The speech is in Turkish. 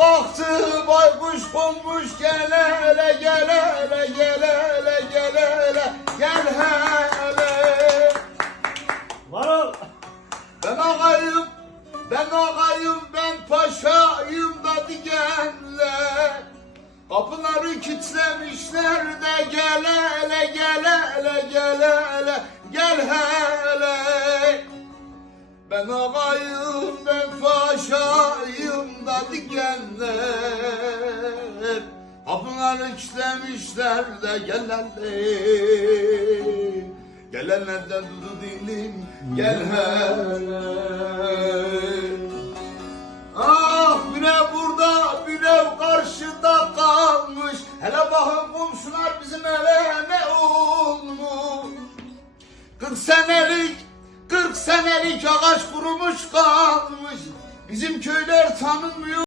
kalktı baykuş konmuş gele hele gele hele gele hele gele hele gel hele. Varol. Ben ağayım ben ağayım ben paşayım da digenler Kapıları kilitlemişler de gel hele gel hele gel hele gel hele. Ben ağayım ben paşayım da digenler Kapıları kilitlemişler de gel hele Gelenlerden dudu dilim gel hele. Ah bir ev burada bir karşıda kalmış. Hele bakın komşular bizim eve ne olmuş? Kırk senelik kırk senelik ağaç kurumuş kalmış. Bizim köyler tanınmıyor